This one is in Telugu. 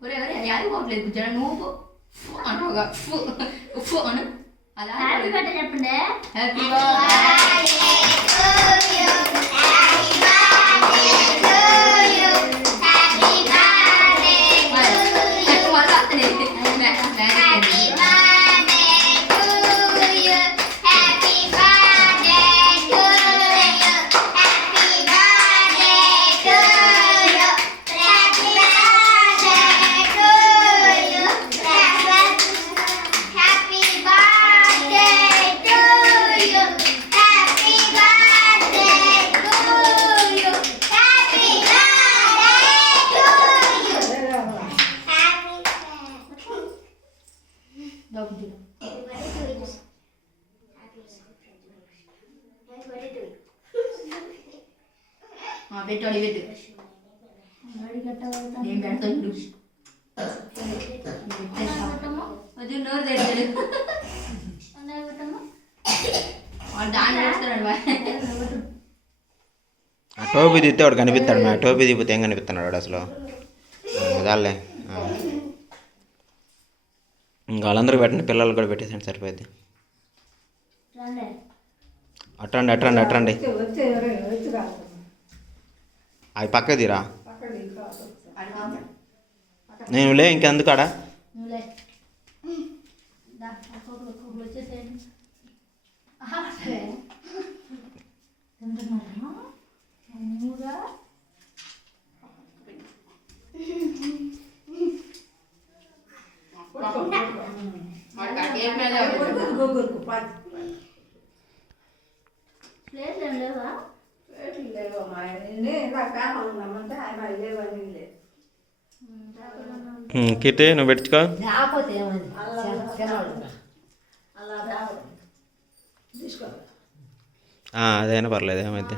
ఒరే ఒరే యాది పోవట్లేదు బుజ్జ నువ్వు అంటావుగా ఉప్పు అను అలా హ్యాపీ బర్త్డే చెప్పండి. హ్యాపీ పెట్టాడు పెట్టు నేను పెడతాను అది నోరు తెచ్చాడు వాడు దాన్ని పెడతాడు ఆ టోపీ తీస్తే వాడు కనిపిస్తాడు మా టోపీ తీపితే ఏం కనిపిస్తున్నాడు వాడు అసలు చాలే ఇంకా వాళ్ళందరికీ పెట్టండి పిల్లలు కూడా పెట్టేసండి సరిపోద్ది అట్టండి అట్టండి అట్టండి అవి పక్క తీరా నేను లే ఇంకెందుకాడా కిటే నువ్వు పెట్టుకో అదైనా పర్లేదు ఏమైతే